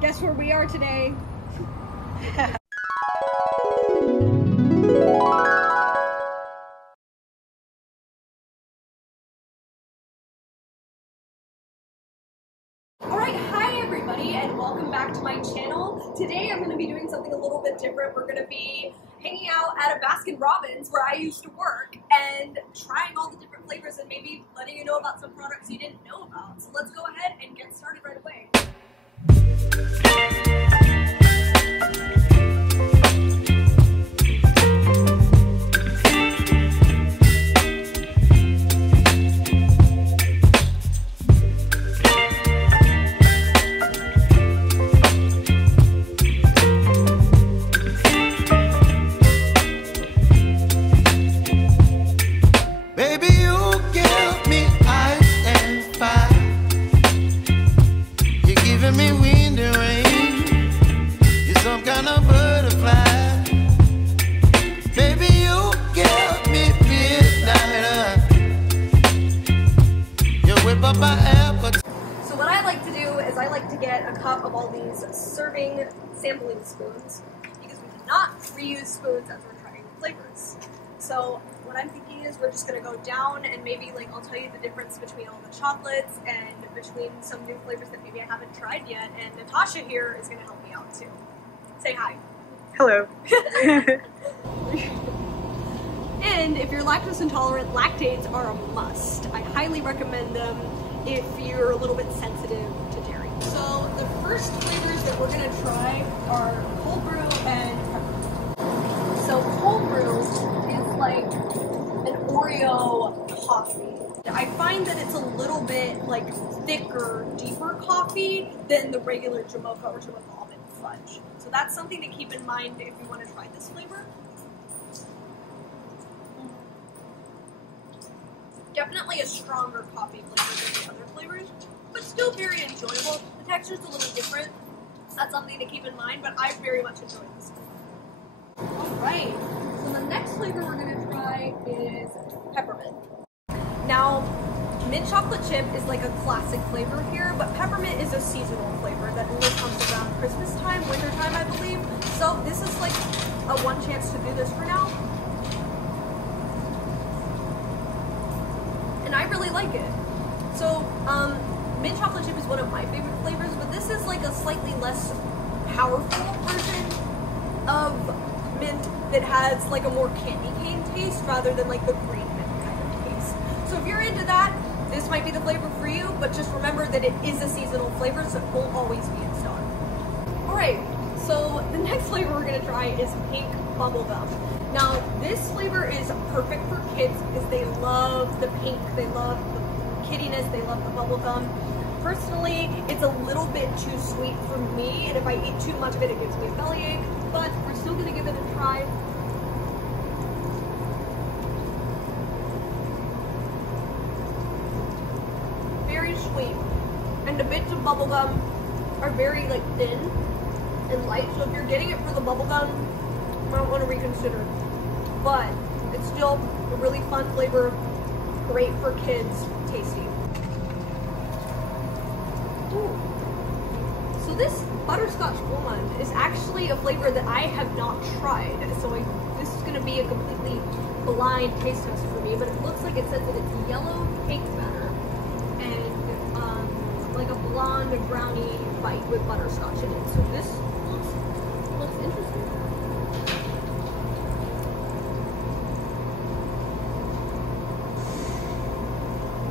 Guess where we are today? Alright, hi everybody and welcome back to my channel. Today I'm going to be doing something a little bit different. We're going to be hanging out at a Baskin Robbins where I used to work and trying all the different flavors and maybe letting you know about some products you didn't know about. So let's go ahead and get started right away. So what I like to do is I like to get a cup of all these serving sampling spoons because we cannot reuse spoons as we're trying flavors. So what I'm thinking is we're just going to go down and maybe like I'll tell you the difference between all the chocolates and between some new flavors that maybe I haven't tried yet, and Natasha here is going to help me out too. Say hi. Hello. And if you're lactose intolerant, lactates are a must. I highly recommend them if you're a little bit sensitive to dairy. So the first flavors that we're gonna try are cold brew and peppermint. So cold brew is like an Oreo coffee. I find that it's a little bit like thicker, deeper coffee than the regular Jamocha or Jamocha almond fudge. So that's something to keep in mind if you want to try this flavor. Definitely a stronger coffee flavor than the other flavors, but still very enjoyable. The texture's a little different, so that's something to keep in mind, but I very much enjoyed this flavor. Alright, so the next flavor we're going to try is peppermint. Now, mint chocolate chip is like a classic flavor here, but peppermint is a seasonal flavor that only comes around Christmas time, winter time, I believe. So this is like a one chance to do this for now. And I really like it. So, mint chocolate chip is one of my favorite flavors, but this is like a slightly less powerful version of mint that has like a more candy cane taste rather than like the green mint kind of taste. So if you're into that, this might be the flavor for you, but just remember that it is a seasonal flavor, so it won't always be in stock. Alright, so the next flavor we're gonna try is pink bubblegum. Now, this flavor is perfect for kids because they love the pink, they love the kiddiness, they love the bubblegum. Personally, it's a little bit too sweet for me, and if I eat too much of it, it gives me a bellyache, but we're still going to give it a try. Very sweet, and the bits of bubblegum are very like thin and light, so if you're getting it for the bubblegum, I don't want to reconsider, but it's still a really fun flavor, great for kids, tasty. Ooh. So this butterscotch blonde is actually a flavor that I have not tried, so this is going to be a completely blind taste test for me, but it looks like it says that it's yellow cake batter and like a blonde brownie bite with butterscotch in it, so this looks interesting.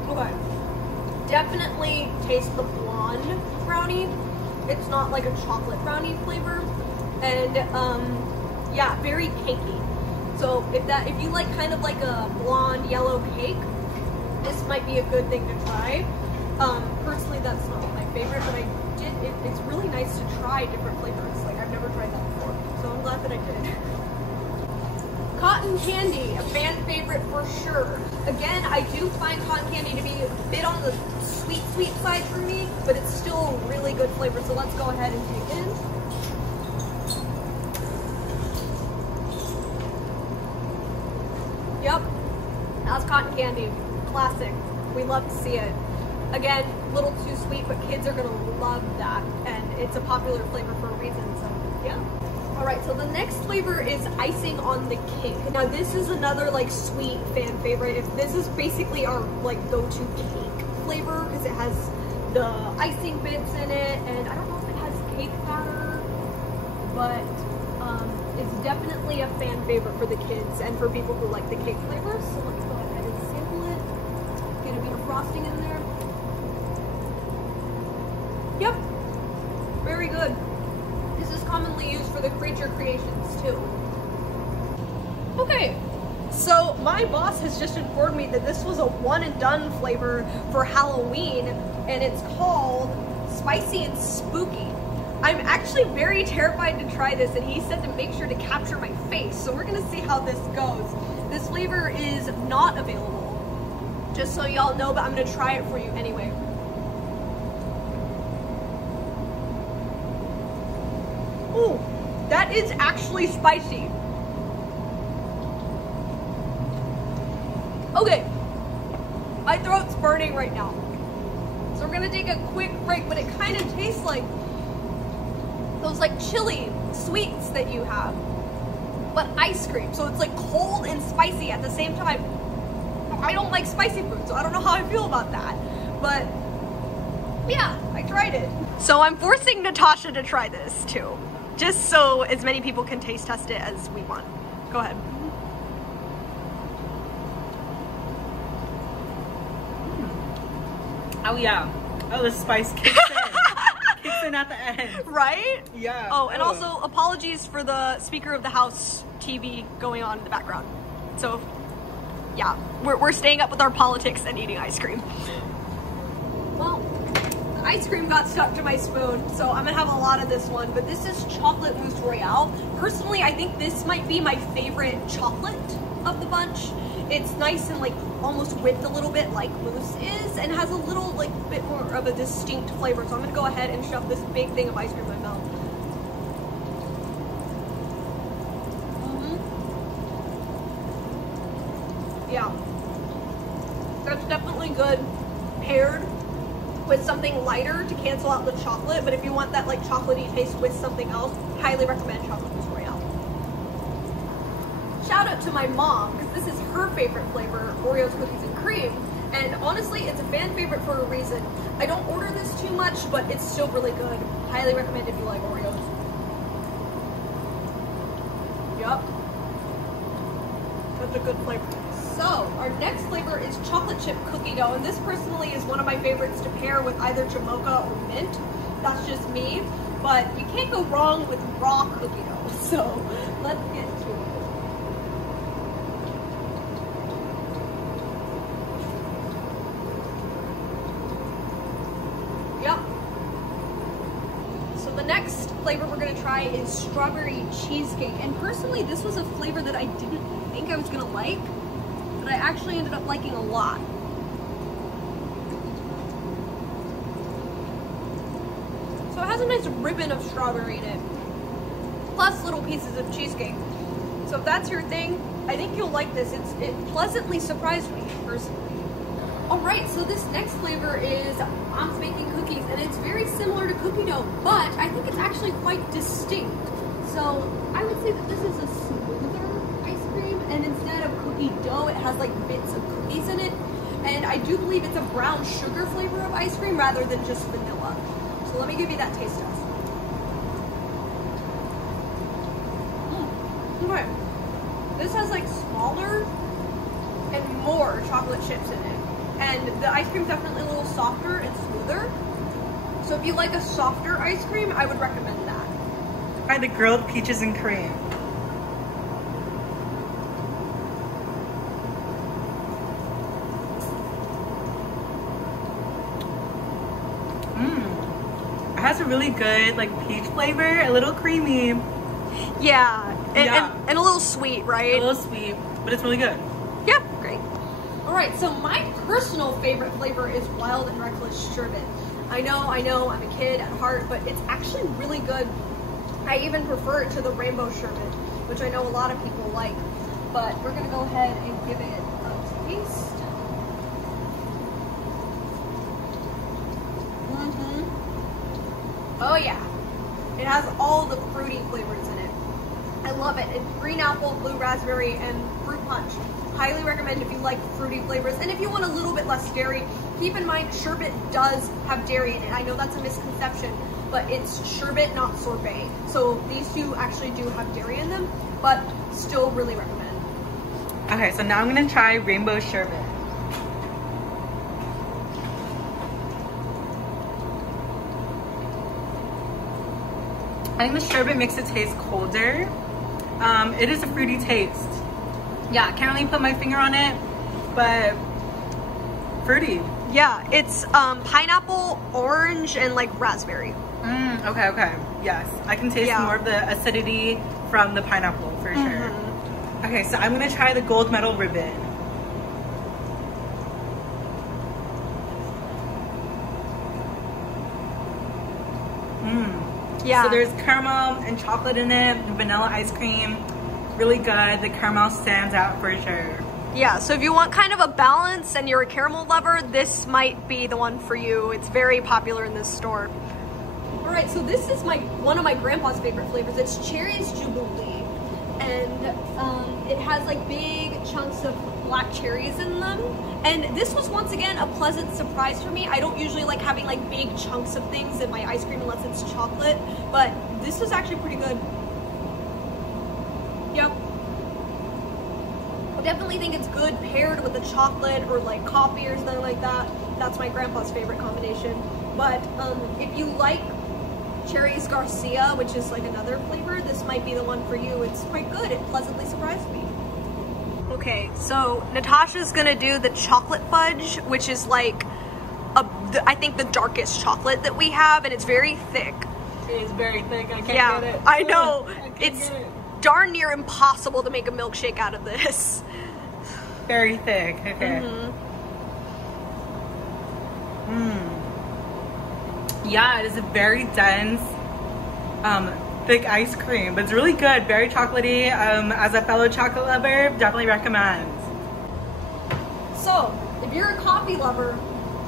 Okay, definitely taste the blonde brownie. It's not like a chocolate brownie flavor, and yeah, very cakey. So if you like kind of like a blonde yellow cake, this might be a good thing to try. Personally, that's not my favorite, but it's really nice to try different flavors. Like I've never tried that before, so I'm glad that I did. Cotton candy, a fan favorite for sure. Again, I do find cotton candy to be a bit on the sweet side for me, but it's still a really good flavor, so let's go ahead and take it in. Yep, that's cotton candy. Classic. We love to see it. Again, a little too sweet, but kids are gonna love that, and it's a popular flavor for a reason, so yeah. All right, so the next flavor is icing on the cake. Now this is another like sweet fan favorite. This is basically our like go-to cake flavor because it has the icing bits in it, and I don't know if it has cake batter, but it's definitely a fan favorite for the kids and for people who like the cake flavors. So let's go ahead and sample it. Get a bit of frosting in there. Yep, very good. This is commonly used for the creature creations too. Okay, so my boss has just informed me that this was a one and done flavor for Halloween, and it's called Spicy and Spooky. I'm actually very terrified to try this, and he said to make sure to capture my face, so we're gonna see how this goes. This flavor is not available, just so y'all know, but I'm gonna try it for you anyway. Ooh, that is actually spicy. Okay, my throat's burning right now, so we're gonna take a quick break, but it kind of tastes like those like chili sweets that you have, but ice cream. So it's like cold and spicy at the same time. I don't like spicy food, so I don't know how I feel about that. But yeah, I tried it. So I'm forcing Natasha to try this too, just so as many people can taste test it as we want. Go ahead. Oh yeah. Oh, the spice kicks in. Kicks in at the end. Right? Yeah. Oh, and also apologies for the speaker of the house TV going on in the background. So yeah, we're staying up with our politics and eating ice cream. Well, the ice cream got stuck to my spoon, so I'm gonna have a lot of this one, but this is chocolate mousse royale. Personally, I think this might be my favorite chocolate of the bunch. It's nice and like almost whipped a little bit like mousse is, and has a little like bit more of a distinct flavor. So I'm gonna go ahead and shove this big thing of ice cream in my mouth. Yeah, that's definitely good paired with something lighter to cancel out the chocolate, but if you want that like chocolatey taste with something else, highly recommend chocolate mousse royale. Shout out to my mom, because this is her favorite flavor, Oreos, cookies, and cream, and honestly it's a fan favorite for a reason. I don't order this too much, but it's still really good. Highly recommend if you like Oreos. Yup, that's a good flavor. So, our next flavor is chocolate chip cookie dough, and this personally is one of my favorites to pair with either jamocha or mint. That's just me, but you can't go wrong with raw cookie dough. So, let's get to it. Yep. So the next flavor we're gonna try is strawberry cheesecake, and personally this was a flavor that I didn't think I was gonna like, but I actually ended up liking a lot. So it has a nice ribbon of strawberry in it, plus little pieces of cheesecake. So if that's your thing, I think you'll like this. It pleasantly surprised me, personally. Alright, so this next flavor is Mom's Baking Cookies, and it's very similar to cookie dough, but I think it's actually quite distinct. So I would say that this is a smoother ice cream, and instead of cookie dough, it has like bits of cookies in it. And I do believe it's a brown sugar flavor of ice cream rather than just vanilla. So let me give you that taste test. Okay. This has like smaller and more chocolate chips in it. And the ice cream's definitely a little softer and smoother. So if you like a softer ice cream, I would recommend that. Try the grilled peaches and cream. It has a really good like peach flavor, a little creamy. Yeah, and a little sweet, right? A little sweet, but it's really good. Yeah, great. All right, so my personal favorite flavor is Wild and Reckless Sherbet. I know, I'm a kid at heart, but it's actually really good. I even prefer it to the Rainbow Sherbet, which I know a lot of people like, but we're gonna go ahead and give it a taste. Oh yeah. It has all the fruity flavors in it. I love it. It's green apple, blue raspberry, and fruit punch. Highly recommend if you like fruity flavors. And if you want a little bit less dairy, keep in mind sherbet does have dairy in it. I know that's a misconception, but it's sherbet, not sorbet. So these two actually do have dairy in them, but still really recommend. Okay, so now I'm gonna try rainbow sherbet. I think the sherbet makes it taste colder. It is a fruity taste. Yeah, can't really put my finger on it, but fruity. Yeah, it's pineapple, orange, and like raspberry. Okay. Yes, I can taste more of the acidity from the pineapple for sure. Okay, so I'm gonna try the gold medal ribbon. Yeah. So there's caramel and chocolate in it, and vanilla ice cream. Really good. The caramel stands out for sure. Yeah, so if you want kind of a balance and you're a caramel lover, this might be the one for you. It's very popular in this store. All right, so this is one of my grandpa's favorite flavors. It's Cherries Jubilee, and it has like big chunks of black cherries in them. And this was once again a pleasant surprise for me. I don't usually like having like big chunks of things in my ice cream unless it's chocolate, but this is actually pretty good. Yep. I definitely think it's good paired with a chocolate or like coffee or something like that. That's my grandpa's favorite combination. But if you like Cherries Garcia, which is like another flavor, this might be the one for you. It's quite good. It pleasantly surprised me. Okay, so Natasha's gonna do the chocolate fudge, which is like I think the darkest chocolate that we have, and it's very thick. It is very thick. I can't get it. I know. It's darn near impossible to make a milkshake out of this. Very thick. Okay. Yeah, it is a very dense, thick ice cream, but it's really good. Very chocolatey. As a fellow chocolate lover, definitely recommend. So, if you're a coffee lover,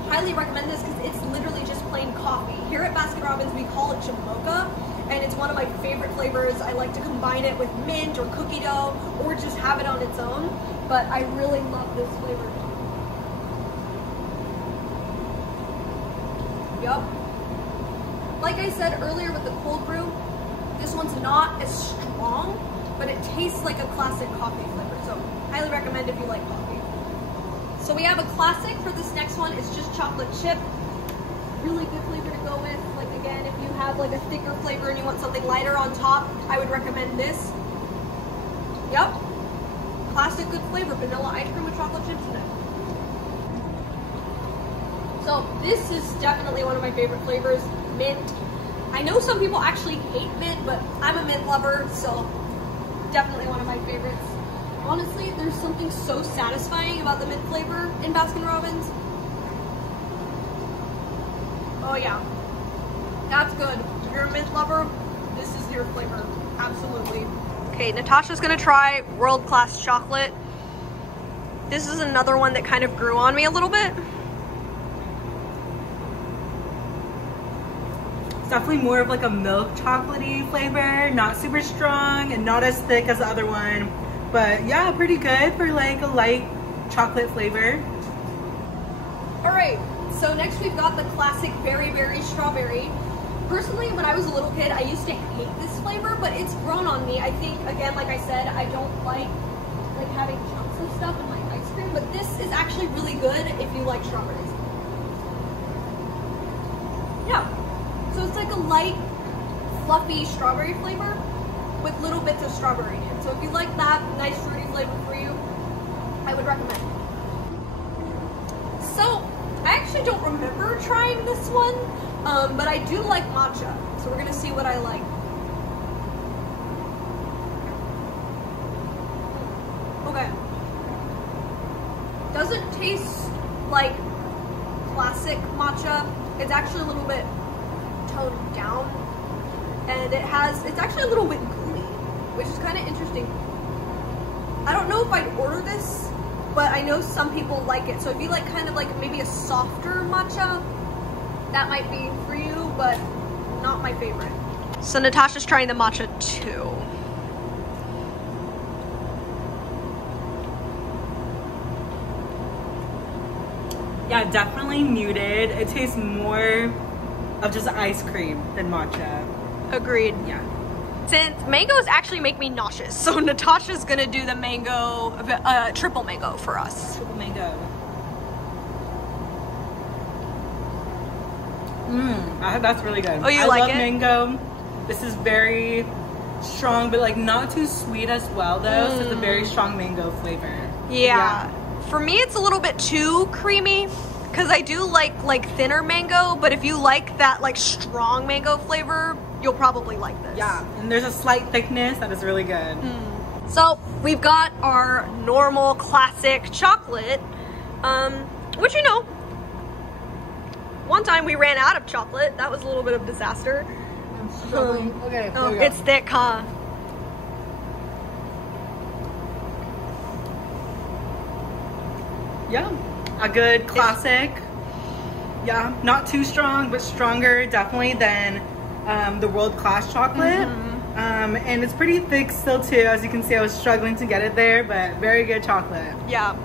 highly recommend this because it's literally just plain coffee. Here at Baskin Robbins, we call it Jamocha, and it's one of my favorite flavors. I like to combine it with mint or cookie dough, or just have it on its own, but I really love this flavor. Yup. Like I said earlier with the cold brew, this one's not as strong, but it tastes like a classic coffee flavor. So highly recommend if you like coffee. So we have a classic for this next one. It's just chocolate chip. Really good flavor to go with. Like again, if you have like a thicker flavor and you want something lighter on top, I would recommend this. Yep. Classic good flavor, vanilla ice cream with chocolate chips in it. So this is definitely one of my favorite flavors, mint. I know some people actually hate mint, but I'm a mint lover, so definitely one of my favorites. Honestly, there's something so satisfying about the mint flavor in Baskin Robbins. Oh yeah, that's good. If you're a mint lover, this is your flavor, absolutely. Okay, Natasha's gonna try World Class Chocolate. This is another one that kind of grew on me a little bit. Definitely more of like a milk chocolatey flavor, not super strong and not as thick as the other one, but yeah, pretty good for like a light chocolate flavor. All right, so next we've got the classic Berry Berry Strawberry. Personally, when I was a little kid, I used to hate this flavor, but it's grown on me. I think, again, like I said, I don't like having chunks of stuff in my ice cream, but this is actually really good if you like strawberries. Yeah. So it's like a light, fluffy strawberry flavor with little bits of strawberry in it. So if you like that nice fruity flavor for you, I would recommend. So I actually don't remember trying this one, but I do like matcha. So we're gonna see what I like. Okay. Doesn't taste like classic matcha. It's actually a little bit toned down, and it's actually a little bit gooey, which is kind of interesting. I don't know if I'd order this, but I know some people like it. So if you like kind of like maybe a softer matcha, that might be for you, but not my favorite. So Natasha's trying the matcha too. Yeah, definitely muted. It tastes more of just ice cream than matcha. Agreed. Yeah. Since mangoes actually make me nauseous, so Natasha's gonna do the mango, triple mango for us. Triple mango. That's really good. Oh, you like it? I love mango. This is very strong, but like not too sweet as well though. So it's a very strong mango flavor. Yeah. For me, it's a little bit too creamy because I do like thinner mango, but if you like that like strong mango flavor, you'll probably like this. Yeah, and there's a slight thickness that is really good. So we've got our normal classic chocolate, which you know, one time we ran out of chocolate. That was a little bit of a disaster. Okay, oh, it's thick, huh? Yeah, a good classic. Yeah, not too strong, but stronger definitely than the world-class chocolate. And it's pretty thick still too. As you can see, I was struggling to get it there, but very good chocolate. Yeah.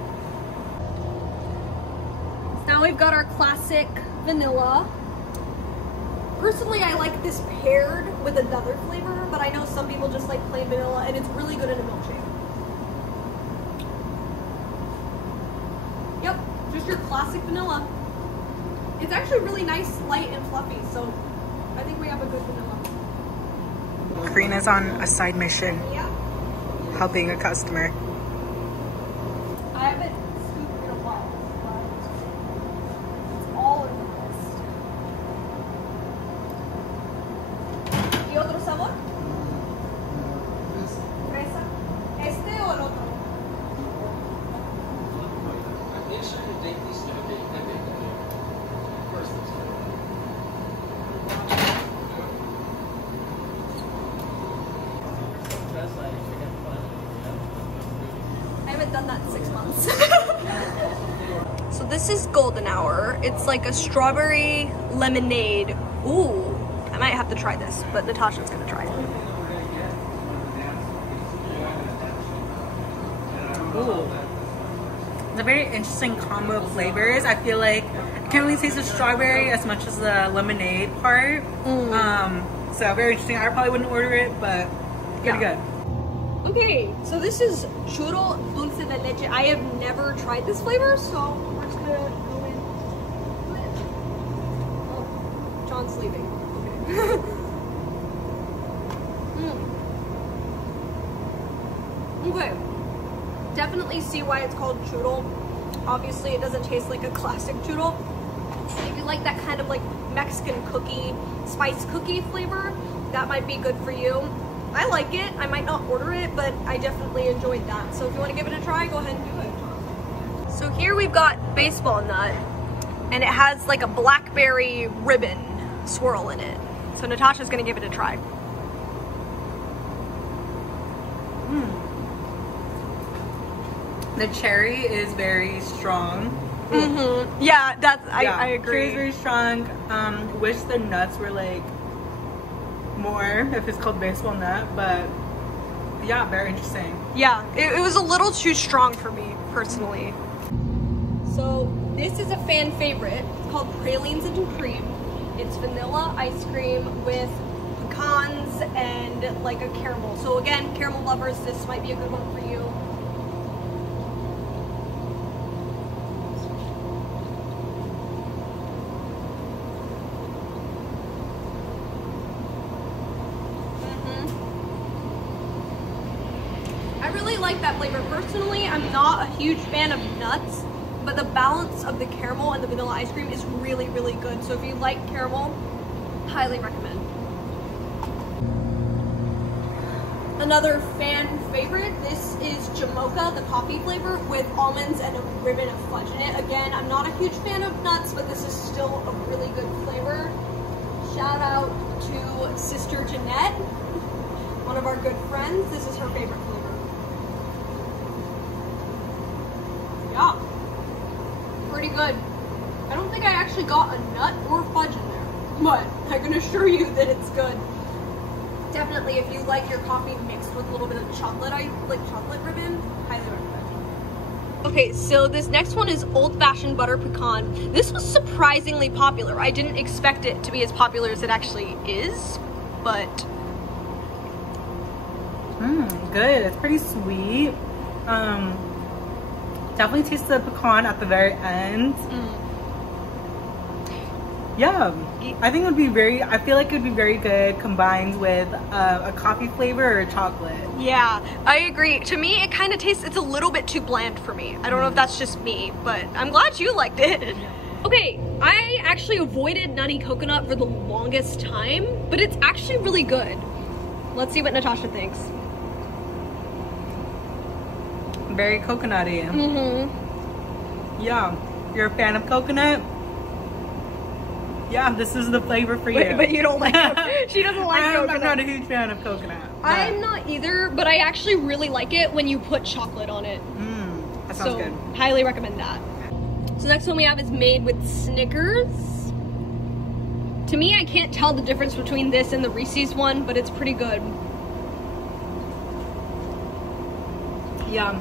Now we've got our classic vanilla. Personally, I like this paired with another flavor, but I know some people just like plain vanilla, and it's really good in a milkshake. Yep, just your classic vanilla. It's actually really nice, light, and fluffy, so I think we have a good vanilla. Karina's on a side mission, Yeah. helping a customer. I haven't scooped in a while, but it's all over the list. ¿Y otro sabor? ¿Fresa? ¿Este o el otro? I haven't done that in 6 months. So this is golden hour. It's like a strawberry lemonade. Ooh, I might have to try this, but Natasha's gonna try it. Ooh. It's a very interesting combo of flavors. I feel like I can't really taste the strawberry as much as the lemonade part. So very interesting. I probably wouldn't order it, but pretty good. Okay, so this is churro dulce de leche. I have never tried this flavor, so we're just gonna go in. Oh, John's leaving. Okay. Okay. Definitely see why it's called churro. Obviously, it doesn't taste like a classic churro. If you like that kind of like Mexican cookie, spice cookie flavor, that might be good for you. I like it. I might not order it, but I definitely enjoyed that. So if you want to give it a try, go ahead and do it. So here we've got baseball nut, and it has like a blackberry ribbon swirl in it. So Natasha's gonna give it a try. The cherry is very strong. Yeah, that's I agree. Cherry is very strong. Wish the nuts were like more, if it's called baseball nut, but yeah, very interesting. Yeah, it was a little too strong for me personally. So this is a fan favorite. It's called Pralines and Cream. It's vanilla ice cream with pecans and like a caramel. So again, caramel lovers, this might be a good one for you. I really like that flavor. Personally, I'm not a huge fan of nuts, but the balance of the caramel and the vanilla ice cream is really, really good. So if you like caramel, highly recommend. Another fan favorite, this is Jamocha, the coffee flavor with almonds and a ribbon of fudge in it. Again, I'm not a huge fan of nuts, but this is still a really good flavor. Shout out to Sister Jeanette, one of our good friends. This is her favorite flavor. Yeah, pretty good. I don't think I actually actually got a nut or fudge in there, but I can assure you that it's good. Definitely, if you like your coffee mixed with a little bit of chocolate, chocolate ribbon, highly recommend. Okay, so this next one is Old Fashioned Butter Pecan. This was surprisingly popular. I didn't expect it to be as popular as it actually is, but good. It's pretty sweet. Definitely taste the pecan at the very end. Yeah, I think it would be I feel like it would be very good combined with a coffee flavor or chocolate. Yeah, I agree. To me, it kind of tastes, it's a little bit too bland for me. I don't know if that's just me, but I'm glad you liked it. Okay, I actually avoided nutty coconut for the longest time, but it's actually really good. Let's see what Natasha thinks. Very coconutty. Yeah, you're a fan of coconut? Yeah, this is the flavor for you. But you don't like it. She doesn't like coconut. I'm not a huge fan of coconut. I'm not either, but I actually really like it when you put chocolate on it. That sounds good. Highly recommend that. So next one we have is made with Snickers. To me, I can't tell the difference between this and the Reese's one, but it's pretty good. Yeah,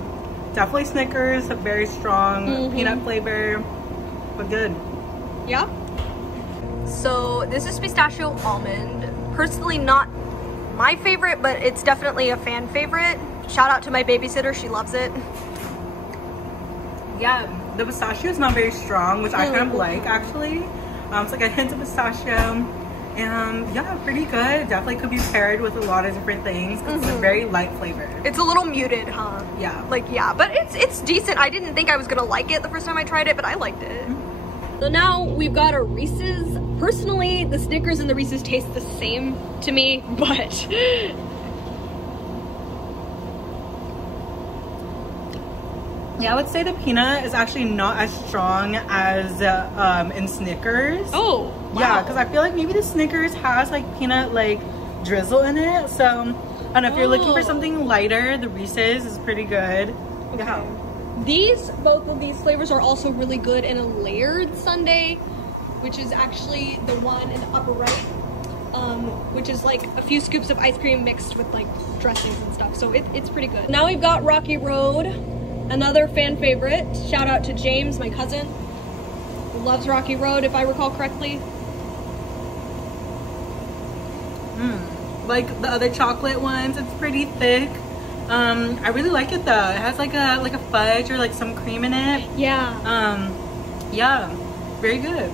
definitely Snickers, a very strong peanut flavor, but good. Yeah. So this is pistachio almond. Personally not my favorite, but it's definitely a fan favorite. Shout out to my babysitter, she loves it. Yeah, the pistachio is not very strong, which I kind of like actually. It's like a hint of pistachio. And yeah, pretty good. Definitely could be paired with a lot of different things. It's a very light flavor. It's a little muted, huh? Yeah. Like, yeah, but it's decent. I didn't think I was gonna like it the first time I tried it, but I liked it. So now we've got a Reese's. Personally, the Snickers and the Reese's taste the same to me, but yeah, I would say the peanut is actually not as strong as in Snickers. Oh, wow. Yeah, because I feel like maybe the Snickers has like peanut like drizzle in it. So I don't know, if you're looking for something lighter, the Reese's is pretty good. Okay. Yeah. Both of these flavors are also really good in a layered sundae, which is actually the one in the upper right, which is like a few scoops of ice cream mixed with like dressings and stuff. So it's pretty good. Now we've got Rocky Road, another fan favorite. Shout out to James, my cousin, who loves Rocky Road, if I recall correctly. Like the other chocolate ones, it's pretty thick. I really like it though. It has like a fudge or like some cream in it. Yeah. Yeah, very good.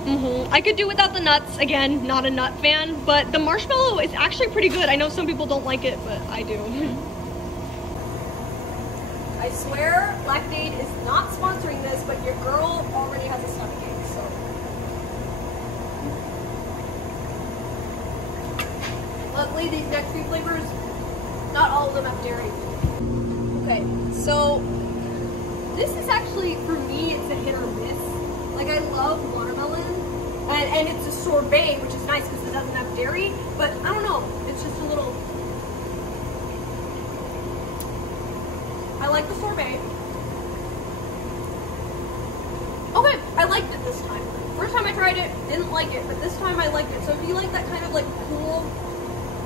I could do without the nuts. Again, not a nut fan, but the marshmallow is actually pretty good. I know some people don't like it, but I do. I swear, Lactate is not sponsoring this, but your girl already has a stomachache, so. Luckily, these next few flavors, not all of them have dairy. Okay, so this is actually, for me, it's a hit or miss. Like, I love watermelon, and it's a sorbet, which is nice because it doesn't have dairy, but I don't know, it's just a little, I like the sorbet. Okay, I liked it this time. First time I tried it, didn't like it, but this time I liked it. So if you like that kind of like cool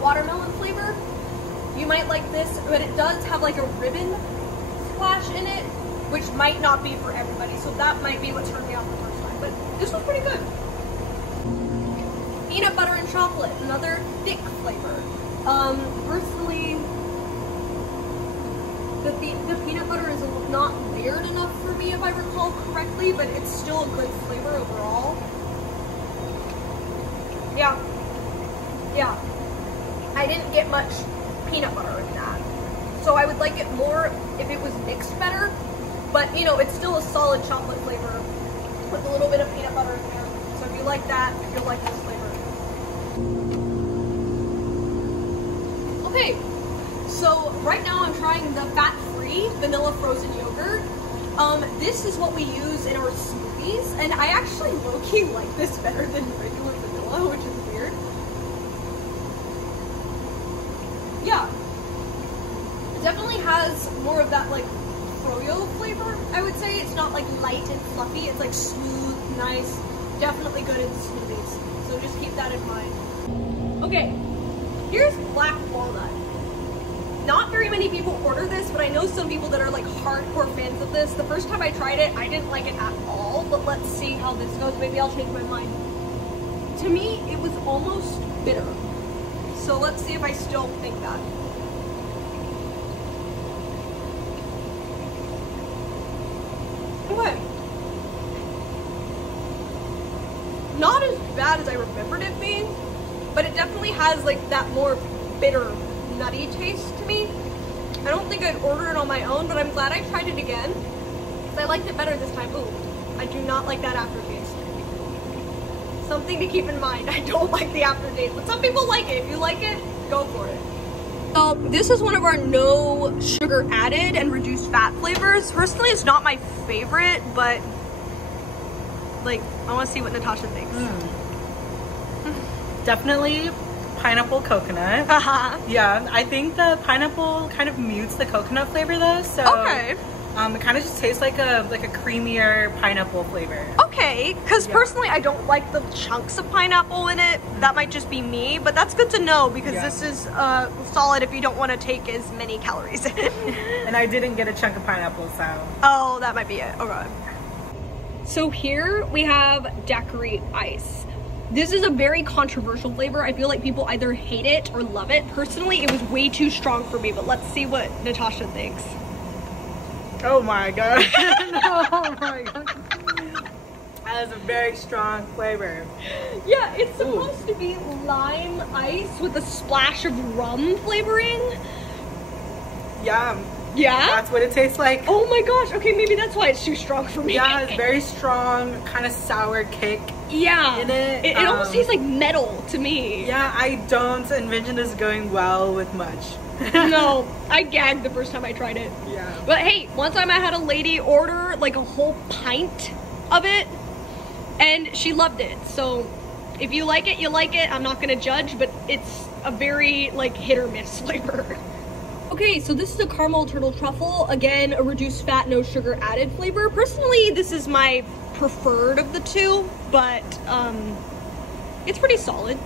watermelon flavor, you might like this, but it does have like a ribbon splash in it, which might not be for everybody. So that might be what turned me off the first time, but this was pretty good. Peanut butter and chocolate, another thick flavor. Personally, the peanut butter is not layered enough for me, if I recall correctly, but it's still a good flavor overall. Yeah. Yeah. I didn't get much peanut butter in that. So I would like it more if it was mixed better, but you know, it's still a solid chocolate flavor with a little bit of peanut butter in there. So if you like that, you'll like this flavor. Okay, so right now I'm trying the fat-free vanilla frozen yogurt. This is what we use in our smoothies, and I actually low-key like this better than regular vanilla, which is weird. Yeah, it definitely has more of that like froyo flavor, I would say. It's not like light and fluffy, it's like smooth, nice. definitely good in smoothies. So just keep that in mind. Okay, here's black walnut. Not very many people order this, but I know some people that are like hardcore fans of this. The first time I tried it, I didn't like it at all, but let's see how this goes. Maybe I'll change my mind. To me, it was almost bitter. So let's see if I still think that. Okay. Not as bad as I remembered it being, but it definitely has like that more bitter, nutty taste to me. I don't think I'd order it on my own, but I'm glad I tried it again because I liked it better this time. Ooh, I do not like that aftertaste. Something to keep in mind. I don't like the aftertaste, but some people like it. If you like it, go for it. So this is one of our no sugar added and reduced fat flavors. Personally, it's not my favorite, but like I want to see what Natasha thinks. Definitely pineapple coconut. Yeah, I think the pineapple kind of mutes the coconut flavor though. So okay. It kind of just tastes like a creamier pineapple flavor. Okay, because personally I don't like the chunks of pineapple in it. That might just be me, but that's good to know because this is solid if you don't want to take as many calories. And I didn't get a chunk of pineapple, so. Oh, that might be it. Okay. So here we have daiquiri ice. This is a very controversial flavor. I feel like people either hate it or love it. Personally, it was way too strong for me, but let's see what Natasha thinks. Oh my god. Oh my god. That is a very strong flavor. Yeah, it's supposed to be lime ice with a splash of rum flavoring. Yeah. Yeah? That's what it tastes like. Oh my gosh. Okay, maybe that's why it's too strong for me. Yeah, it's very strong, kind of sour kick. Yeah. In it. It almost tastes like metal to me. Yeah, I don't envision this going well with much. No, I gagged the first time I tried it. Yeah. But hey, one time I had a lady order like a whole pint of it and she loved it. So if you like it, you like it. I'm not gonna judge, but it's a very like hit or miss flavor. Okay, so this is a caramel turtle truffle. Again, a reduced fat, no sugar added flavor. Personally, this is my preferred of the two, but it's pretty solid.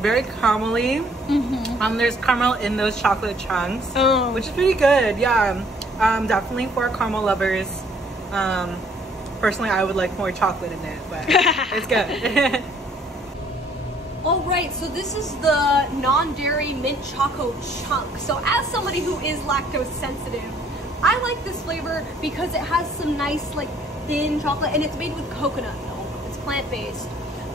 Very caramely. There's caramel in those chocolate chunks, which is pretty good. Yeah, definitely for caramel lovers. Personally, I would like more chocolate in it, but it's good. All right, so this is the non-dairy mint choco chunk. So as somebody who is lactose sensitive, I like this flavor because it has some nice like thin chocolate and it's made with coconut milk. It's plant-based.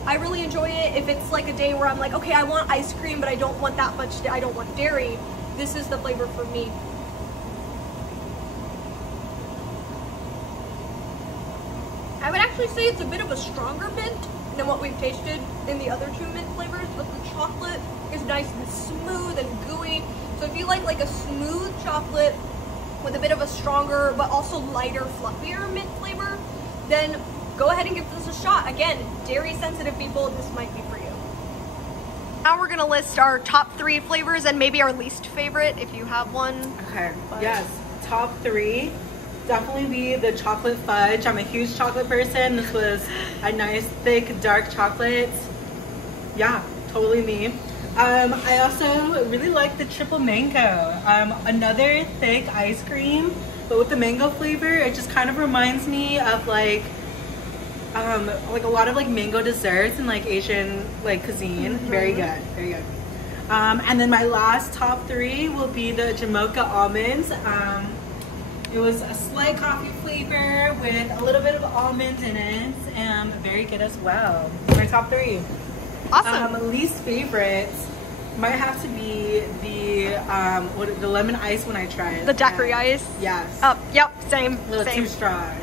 I really enjoy it. If it's like a day where I'm like, okay, I want ice cream, but I don't want that much, I don't want dairy, this is the flavor for me. I would actually say it's a bit of a stronger mint than what we've tasted in the other two mint flavors, but the chocolate is nice and smooth and gooey. So if you like a smooth chocolate with a bit of a stronger, but also lighter, fluffier mint flavor, then go ahead and give this a shot. Again, dairy sensitive people, this might be for you. Now we're gonna list our top 3 flavors and maybe our least favorite if you have one. Okay, yes, top 3. Definitely be the chocolate fudge. I'm a huge chocolate person. This was a nice, thick, dark chocolate. Yeah, totally me. I also really like the triple mango. Another thick ice cream, but with the mango flavor, it just kind of reminds me of like a lot of like mango desserts and like Asian like cuisine. Very good, very good. And then my last top 3 will be the Jamocha almonds. It was a slight coffee flavor with a little bit of almonds in it, and very good as well. My top 3. Awesome. Least favorites might have to be the lemon ice when I tried it. The daiquiri ice? Yes. Yep, same. A little too strong.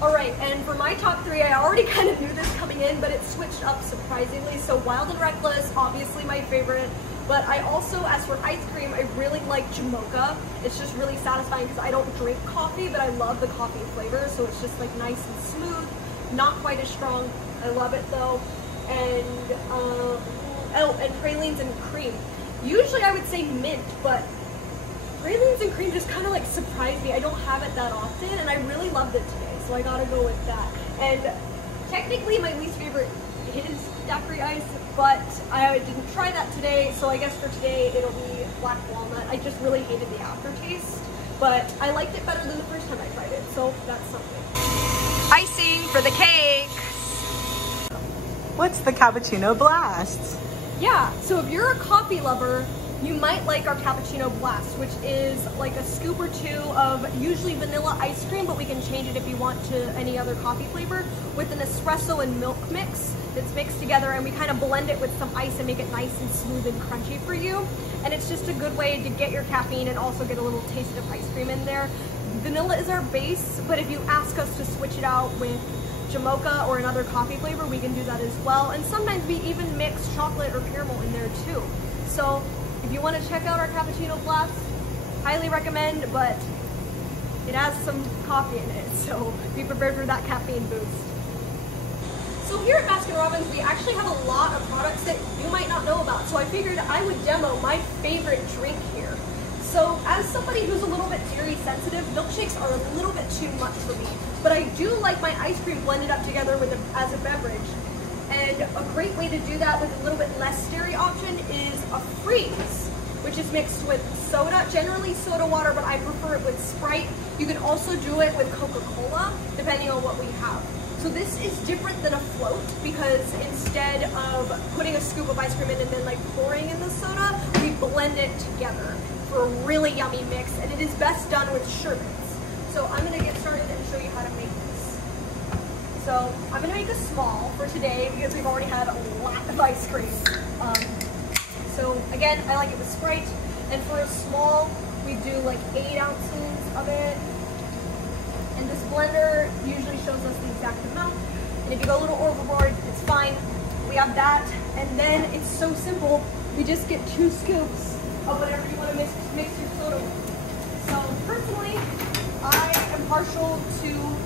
Alright, and for my top 3, I already kind of knew this coming in, but it switched up surprisingly. So Wild and Reckless, obviously my favorite. But I also, as for ice cream, I really like Jamocha. It's just really satisfying because I don't drink coffee, but I love the coffee flavor. So it's just like nice and smooth, not quite as strong. I love it though. And, and pralines and cream. Usually I would say mint, but pralines and cream just kind of like surprised me. I don't have it that often, and I really loved it today, so I gotta go with that. And technically my least favorite is daiquiri ice, but I didn't try that today, so I guess for today it'll be black walnut. I just really hated the aftertaste, but I liked it better than the first time I tried it, so that's something. Icing for the cake. What's the cappuccino blast? Yeah, so if you're a coffee lover, you might like our cappuccino blast, which is like a scoop or two of usually vanilla ice cream, but we can change it if you want to any other coffee flavor, with an espresso and milk mix that's mixed together, and we kind of blend it with some ice and make it nice and smooth and crunchy for you. And it's just a good way to get your caffeine and also get a little taste of ice cream in there. Vanilla is our base, but if you ask us to switch it out with Jamocha or another coffee flavor, we can do that as well. And sometimes we even mix chocolate or caramel in there too. So if you want to check out our cappuccino blast, highly recommend, but it has some coffee in it, so be prepared for that caffeine boost. So here at Baskin Robbins, we actually have a lot of products that you might not know about, so I figured I would demo my favorite drink here. So as somebody who's a little bit dairy sensitive, milkshakes are a little bit too much for me, but I do like my ice cream blended up together with as a beverage. And a great way to do that with a little bit less dairy option is a freeze, which is mixed with soda, generally soda water, but I prefer it with Sprite. You can also do it with Coca-Cola, depending on what we have. So this is different than a float, because instead of putting a scoop of ice cream in and then like pouring in the soda, we blend it together for a really yummy mix, and it is best done with sherbets. So I'm gonna get started and show you how to make this. So I'm gonna make a small for today because we've already had a lot of ice cream. So again, I like it with Sprite, and for a small, we do like 8 ounces of it. And this blender usually shows us the exact amount. And if you go a little overboard, it's fine. We have that, and then it's so simple. We just get 2 scoops of whatever you want to mix your soda with. So personally, I am partial to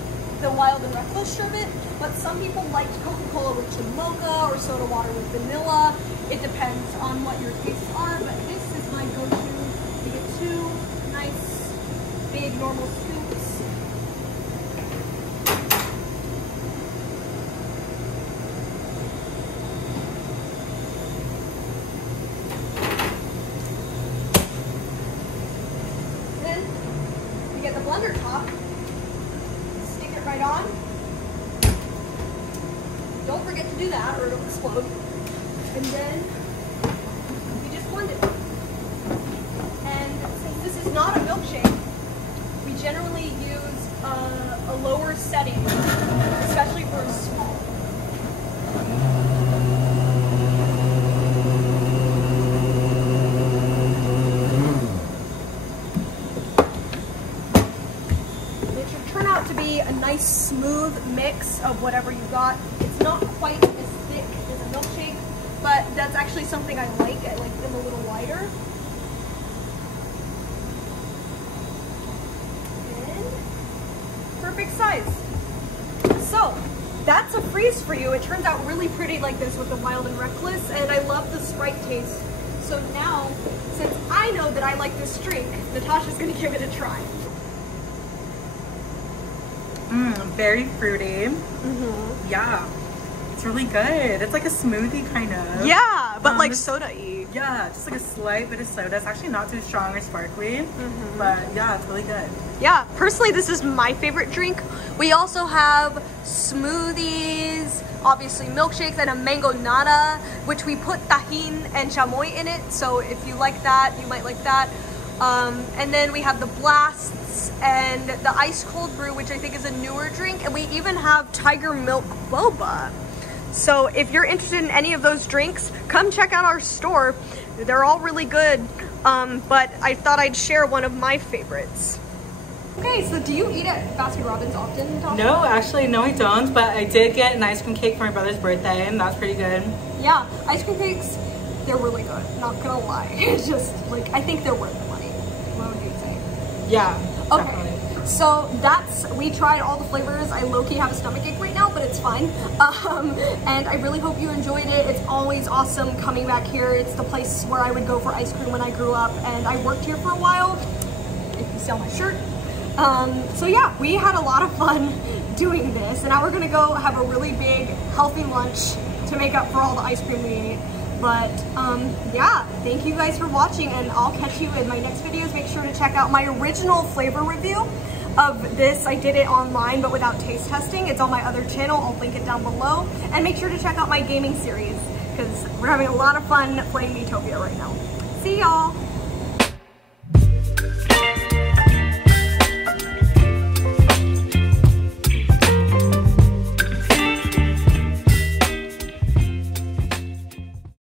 the Wild and Reckless sherbet, but some people like Coca-Cola with Jamocha or soda water with vanilla. It depends on what your tastes are, but this is my go-to. You get 2 nice, big, normal scoops. Then you get the blender top. Stick it right on. Don't forget to do that or it'll explode. And then you just blend it. And since this is not a milkshake, we generally use a lower setting, especially for a small. It should turn out to be a nice smooth mix of whatever you got. It's not quite as thick as a milkshake, but that's actually something I like. I like them a little wider. And perfect size. So that's a freeze for you. It turns out really pretty like this with the Wild and Reckless, and I love the Sprite taste. So now, since I know that I like this drink, Natasha's gonna give it a try. Very fruity. Yeah. It's really good. It's like a smoothie kind of. Yeah, but like soda-y. Yeah, just like a slight bit of soda. It's actually not too strong or sparkly, but yeah, it's really good. Yeah, personally, this is my favorite drink. We also have smoothies, obviously milkshakes, and a mango nata, which we put tajin and chamoy in it. So if you like that, you might like that. And then we have the blasts and the ice cold brew, which I think is a newer drink. And we even have tiger milk boba. So if you're interested in any of those drinks, come check out our store. They're all really good, but I thought I'd share one of my favorites. Okay, so do you eat at Baskin Robbins often, Natasha? No, actually, no I don't, but I did get an ice cream cake for my brother's birthday, and that's pretty good. Yeah, ice cream cakes, they're really good, not gonna lie. It's just, like, I think they're worth the money. What would you say? Yeah, okay. Definitely. So we tried all the flavors. I low-key have a stomachache right now, but it's fine. And I really hope you enjoyed it. It's always awesome coming back here. It's the place where I would go for ice cream when I grew up, and I worked here for a while. see on my shirt. So yeah, we had a lot of fun doing this, and now we're gonna go have a really big, healthy lunch to make up for all the ice cream we ate. But yeah, thank you guys for watching, and I'll catch you in my next videos. Make sure to check out my original flavor review of this. I did it online, but without taste testing. It's on my other channel. I'll link it down below. And make sure to check out my gaming series, because we're having a lot of fun playing Miitopia right now. See y'all!